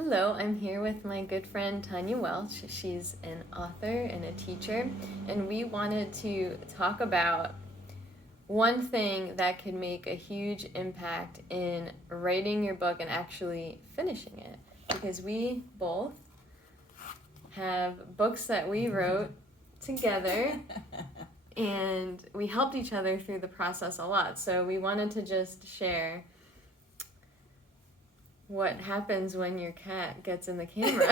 Hello, I'm here with my good friend Tania Welch. She's an author and a teacher, and we wanted to talk about one thing that could make a huge impact in writing your book and actually finishing it. Because we both have books that we wrote together, and we helped each other through the process a lot. So we wanted to just share what happens when your cat gets in the camera.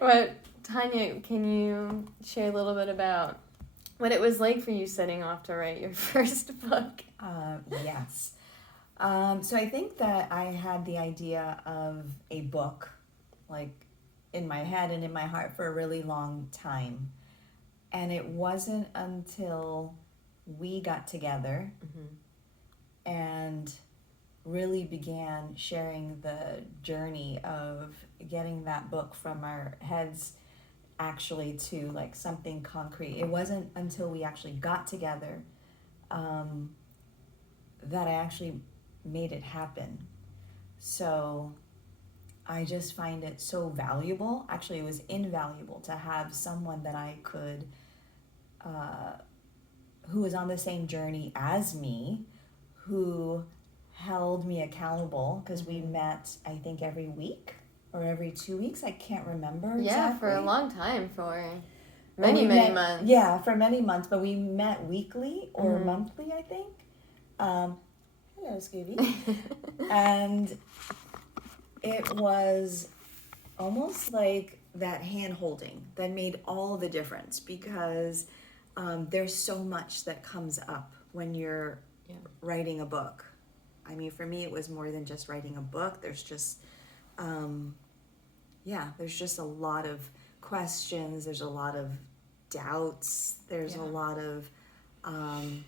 But Tania, can you share a little bit about what it was like for you setting off to write your first book? Yes. So I think that I had the idea of a book, like, in my head and in my heart for a really long time. And it wasn't until we got together and really began sharing the journey of getting that book from our heads actually to like something concrete. It wasn't until we actually got together that I actually made it happen. So I just find it so valuable. Actually, it was invaluable to have someone that I could, who was on the same journey as me, who held me accountable, because we met, I think, every week or every 2 weeks. I can't remember exactly. Yeah, for a long time, for many months. Yeah, for many months, but we met weekly or monthly, I think. Hello, Scooby. And it was almost like that hand holding that made all the difference, because there's so much that comes up when you're writing a book. I mean, for me, it was more than just writing a book. There's just, there's just a lot of questions. There's a lot of doubts. There's a lot of, can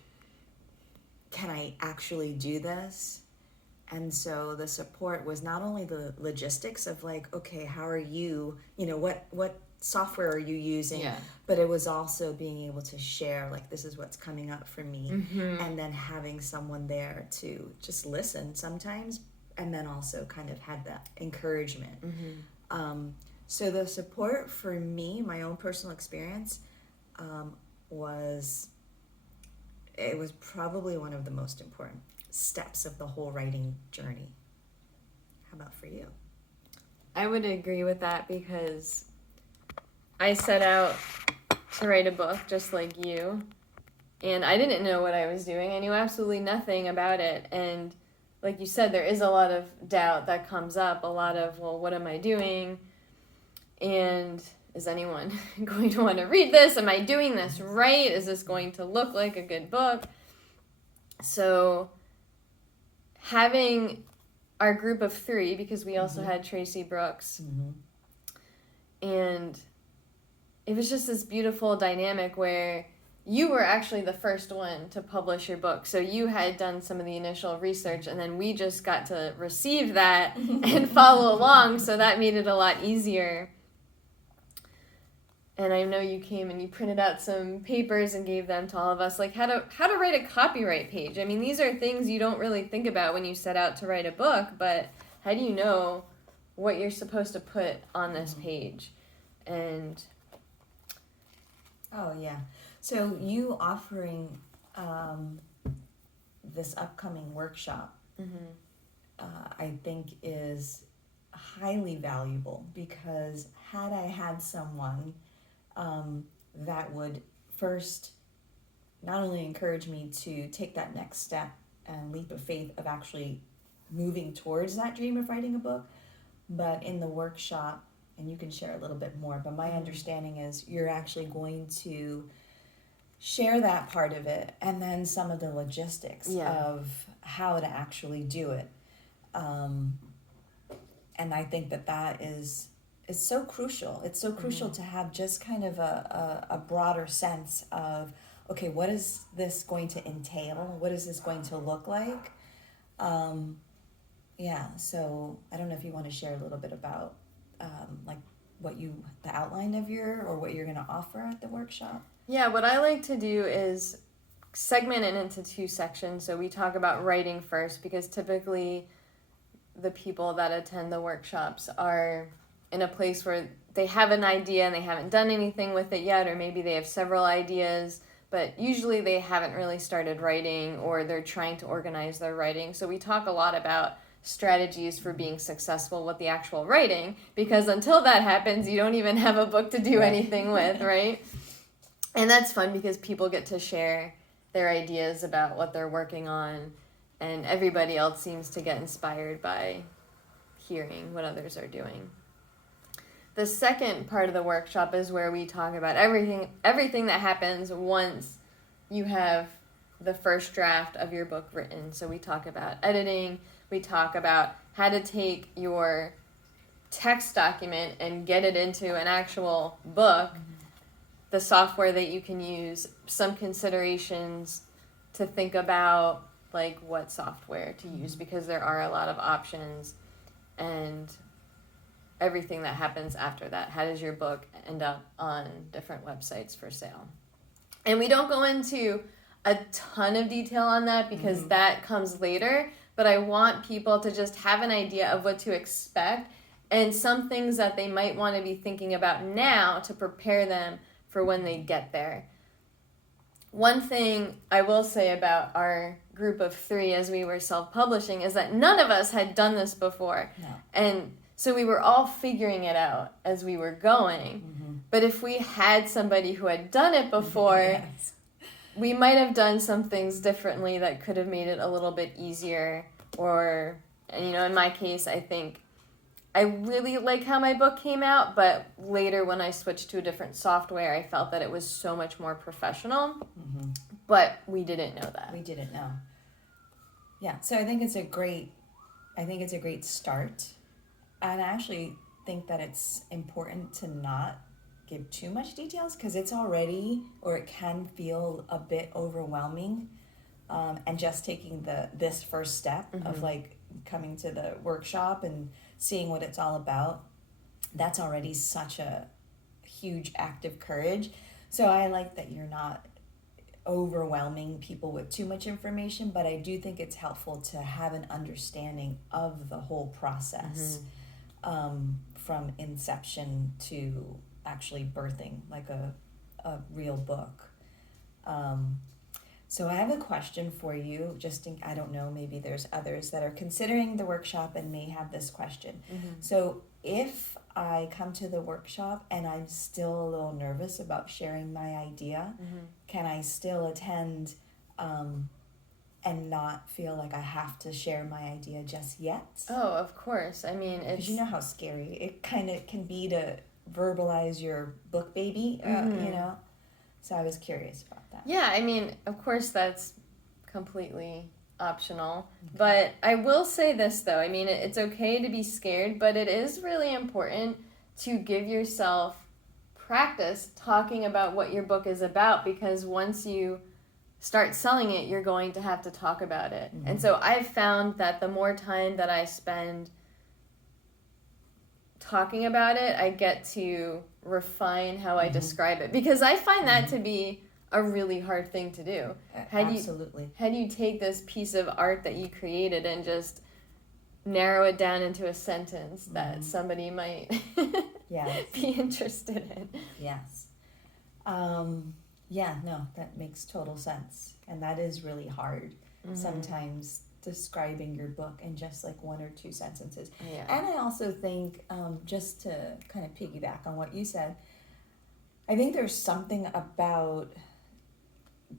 I actually do this? And so the support was not only the logistics of like, okay, how are you, what software are you using? Yeah. But it was also being able to share, like, this is what's coming up for me. And then having someone there to just listen sometimes, and then also kind of had that encouragement. So the support for me, my own personal experience, was probably one of the most important steps of the whole writing journey. How about for you? I would agree with that, because I set out to write a book just like you, and I didn't know what I was doing. I knew absolutely nothing about it, and like you said, there is a lot of doubt that comes up, a lot of, well, what am I doing? And is anyone going to want to read this? Am I doing this right? Is this going to look like a good book? So having our group of 3, because we also had Tracy Brooks, and it was just this beautiful dynamic where you were actually the first one to publish your book. So you had done some of the initial research, and then we just got to receive that and follow along. So that made it a lot easier. And I know you came and you printed out some papers and gave them to all of us, like how to write a copyright page. I mean, these are things you don't really think about when you set out to write a book, but how do you know what you're supposed to put on this page? And oh yeah, so you offering this upcoming workshop, I think is highly valuable, because had I had someone that would first not only encourage me to take that next step and leap of faith of actually moving towards that dream of writing a book, but in the workshop, and you can share a little bit more, but my understanding is you're actually going to share that part of it, and then some of the logistics of how to actually do it. And I think that is, it's so crucial. It's so crucial to have just kind of a broader sense of, okay, what is this going to entail? What is this going to look like? So I don't know if you want to share a little bit about like the outline of what you're going to offer at the workshop. Yeah, what I like to do is segment it into 2 sections. So we talk about writing first, because typically the people that attend the workshops are in a place where they have an idea and they haven't done anything with it yet, or maybe they have several ideas, but usually they haven't really started writing, or they're trying to organize their writing. So we talk a lot about strategies for being successful with the actual writing, because until that happens, you don't even have a book to do anything with, right? And that's fun because people get to share their ideas about what they're working on, and everybody else seems to get inspired by hearing what others are doing. The second part of the workshop is where we talk about everything that happens once you have the first draft of your book written. So we talk about editing, we talk about how to take your text document and get it into an actual book, the software that you can use, some considerations to think about, like what software to use, because there are a lot of options, and everything that happens after that. How does your book end up on different websites for sale? And we don't go into a ton of detail on that because that comes later, but I want people to just have an idea of what to expect and some things that they might want to be thinking about now to prepare them for when they get there. One thing I will say about our group of 3 as we were self-publishing is that none of us had done this before. No. And so we were all figuring it out as we were going. But if we had somebody who had done it before, Yes. we might have done some things differently that could have made it a little bit easier. Or, and in my case, I think I really like how my book came out, but later when I switched to a different software, I felt that it was so much more professional. But we didn't know that. We didn't know. Yeah, so I think it's a great start. And I actually think that it's important to not give too much details because it's already, or it can feel a bit overwhelming. And just taking this first step of like coming to the workshop and seeing what it's all about, that's already such a huge act of courage. So I like that you're not overwhelming people with too much information, but I do think it's helpful to have an understanding of the whole process. From inception to actually birthing like a real book. So I have a question for you. I don't know, maybe there's others that are considering the workshop and may have this question. So if I come to the workshop and I'm still a little nervous about sharing my idea, can I still attend and not feel like I have to share my idea just yet? Oh, of course. I mean, because you know how scary it kind of can be to verbalize your book baby, So I was curious about that. Yeah, I mean, of course that's completely optional. But I will say this, though. I mean, it's okay to be scared, but it is really important to give yourself practice talking about what your book is about, because once you start selling it, you're going to have to talk about it. And so I've found that the more time that I spend talking about it, I get to refine how I describe it, because I find that to be a really hard thing to do. Absolutely. How do you take this piece of art that you created and just narrow it down into a sentence that somebody might be interested in? Yes. Yeah, no, that makes total sense. And that is really hard. Sometimes describing your book in just like 1 or 2 sentences. Yeah. And I also think, just to kind of piggyback on what you said, I think there's something about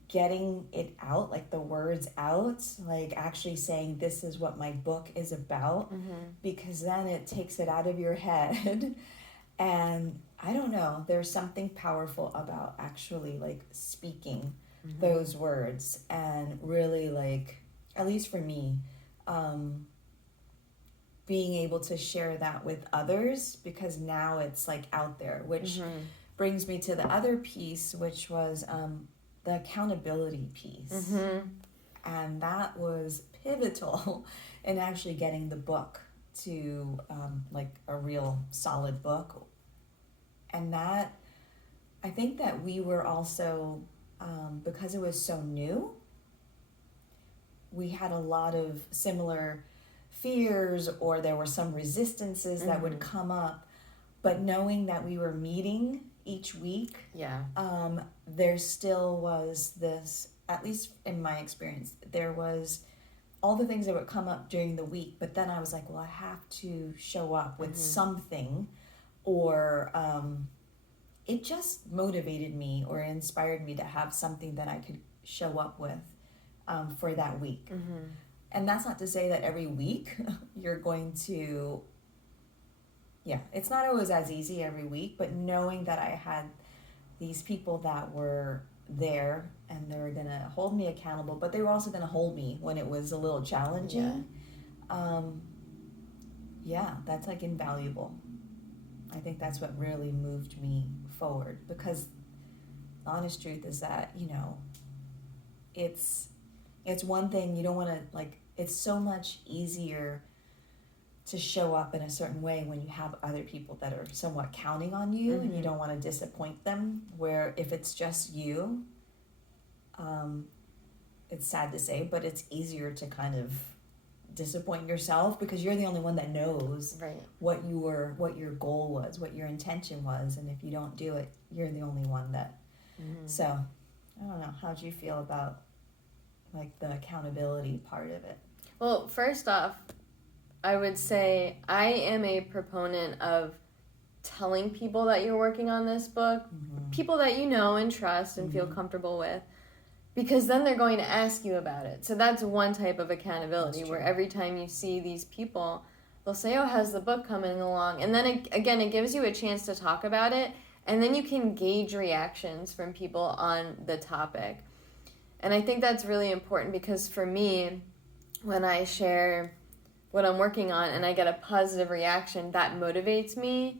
getting it out, like the words out, like actually saying this is what my book is about, because then it takes it out of your head. And I don't know, there's something powerful about actually like speaking those words and really, like, at least for me, being able to share that with others, because now it's like out there, which brings me to the other piece, which was the accountability piece. And that was pivotal in actually getting the book to like a real solid book. And that, I think that we were also, because it was so new, we had a lot of similar fears or there were some resistances that would come up, but knowing that we were meeting each week, there still was this, at least in my experience, there was all the things that would come up during the week, but then I was like, well, I have to show up with something, or it just motivated me or inspired me to have something that I could show up with for that week. And that's not to say that every week you're going to, it's not always as easy every week, but knowing that I had these people that were there and they were going to hold me accountable, but they were also going to hold me when it was a little challenging. That's like invaluable. I think that's what really moved me forward, because the honest truth is that, you know, it's one thing, you don't want to, like, it's so much easier to show up in a certain way when you have other people that are somewhat counting on you, and you don't want to disappoint them, where if it's just you, it's sad to say, but it's easier to kind of disappoint yourself because you're the only one that knows what your goal was, what your intention was, and if you don't do it, you're the only one that so I don't know, how'd you feel about like the accountability part of it? Well, first off, I would say I am a proponent of telling people that you're working on this book, people that you know and trust and feel comfortable with, because then they're going to ask you about it. So that's one type of accountability, where every time you see these people, they'll say, oh, how's the book coming along? And then it gives you a chance to talk about it, and then you can gauge reactions from people on the topic. And I think that's really important, because for me, when I share what I'm working on and I get a positive reaction, that motivates me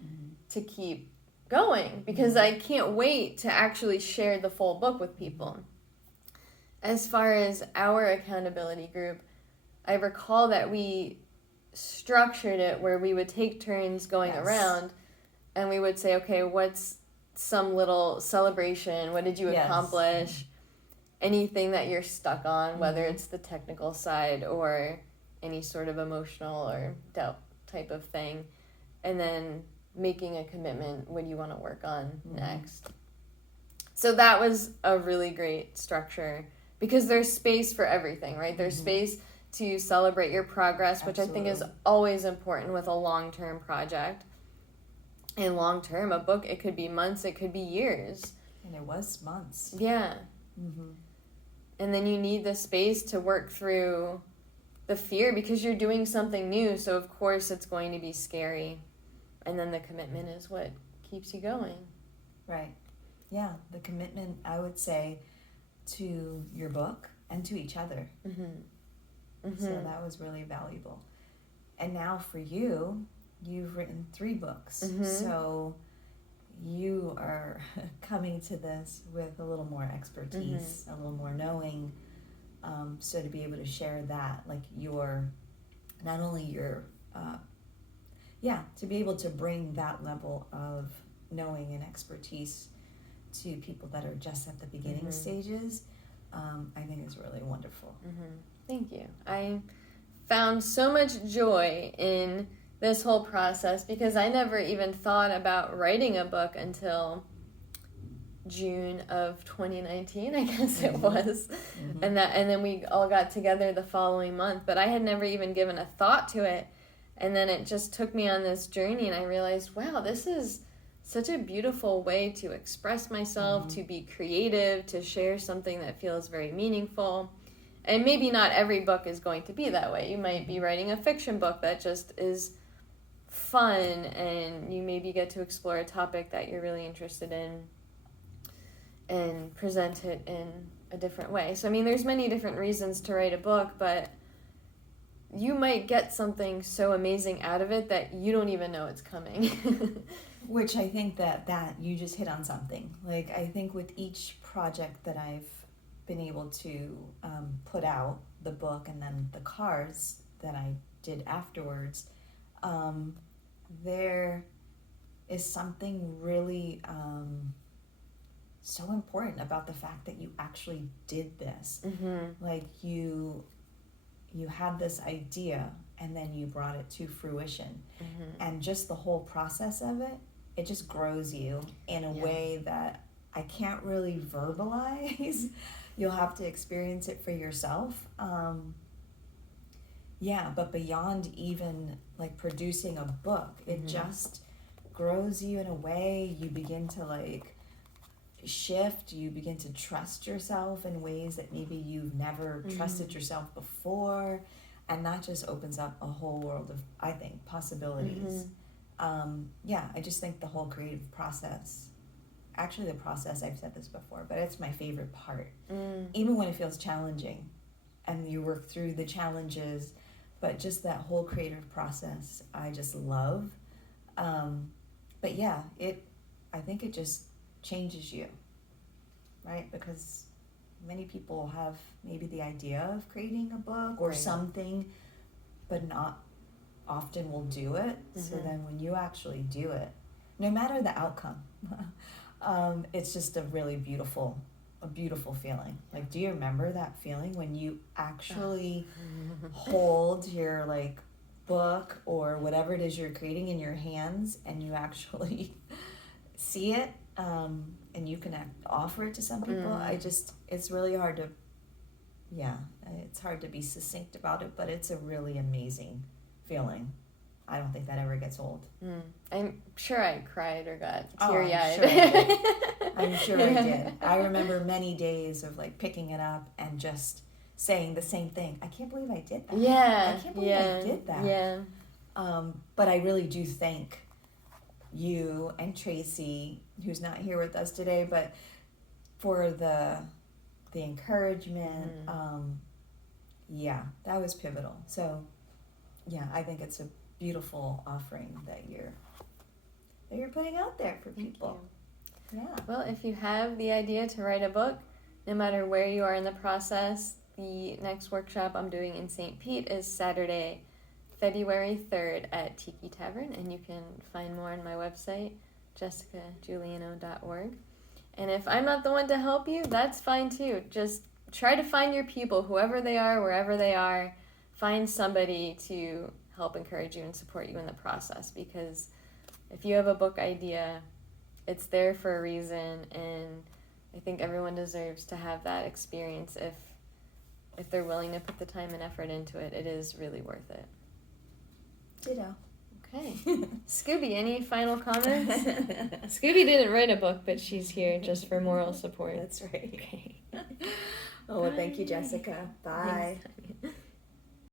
to keep going, because I can't wait to actually share the full book with people. As far as our accountability group, I recall that we structured it where we would take turns going around, and we would say, okay, what's some little celebration? What did you accomplish? Anything that you're stuck on, whether it's the technical side or any sort of emotional or doubt type of thing, and then making a commitment, what do you want to work on next? So that was a really great structure, because there's space for everything, right? There's space to celebrate your progress, which I think is always important with a long-term project. And long-term, a book, it could be months, it could be years. And it was months. Yeah. And then you need the space to work through the fear, because you're doing something new, so of course it's going to be scary. And then the commitment is what keeps you going. Right. Yeah, the commitment, I would say, to your book and to each other. So that was really valuable. And now for you, you've written 3 books. So you are coming to this with a little more expertise, a little more knowing. So to be able to share that, like not only your, to be able to bring that level of knowing and expertise to people that are just at the beginning stages, I think is really wonderful. Thank you. I found so much joy in this whole process, because I never even thought about writing a book until June of 2019, I guess it was. And then we all got together the following month, but I had never even given a thought to it. And then it just took me on this journey, and I realized, wow, this is such a beautiful way to express myself, to be creative, to share something that feels very meaningful. And maybe not every book is going to be that way. You might be writing a fiction book that just is fun, and you maybe get to explore a topic that you're really interested in and present it in a different way. So, I mean, there's many different reasons to write a book, but you might get something so amazing out of it that you don't even know it's coming. Which I think that you just hit on something. Like, I think with each project that I've been able to put out, the book and then the cards that I did afterwards, there is something really so important about the fact that you actually did this. Like, you had this idea and then you brought it to fruition. Mm-hmm. And just the whole process of it, it just grows you in a way that I can't really verbalize. You'll have to experience it for yourself. But beyond even like producing a book, it just grows you in a way. You begin to like shift, you begin to trust yourself in ways that maybe you've never trusted yourself before, and that just opens up a whole world of, I think, possibilities. I just think the whole creative process, actually the process, I've said this before, but it's my favorite part. Even when it feels challenging and you work through the challenges, but just that whole creative process I just love. I think it just changes you, right? Because many people have maybe the idea of creating a book or something, but not often will do it. So then when you actually do it, no matter the outcome, it's just a really beautiful feeling. Like, do you remember that feeling when you actually hold your like book or whatever it is you're creating in your hands, and you actually see it, and you can offer it to some people? It's really hard to, it's hard to be succinct about it, but it's a really amazing feeling. I don't think that ever gets old. I'm sure I cried or got teary-eyed. I'm sure I did. I remember many days of like picking it up and just saying the same thing. I can't believe I did that. I can't believe I did that. But I really do thank you and Tracy, who's not here with us today, but for the encouragement. That was pivotal. So I think it's a beautiful offering that you're putting out there for people. Well, if you have the idea to write a book, no matter where you are in the process, the next workshop I'm doing in St. Pete is Saturday, February 3rd at Tiki Tavern, and you can find more on my website, jessicajuliano.org. And if I'm not the one to help you, that's fine too. Just try to find your people, whoever they are, wherever they are. Find somebody to help encourage you and support you in the process, because if you have a book idea, it's there for a reason, and I think everyone deserves to have that experience. If they're willing to put the time and effort into it, it is really worth it. Ditto. Okay. Scooby, any final comments? Scooby didn't write a book, but she's here just for moral support. That's right. Okay. Well, thank you, Jessica. Bye. Thanks.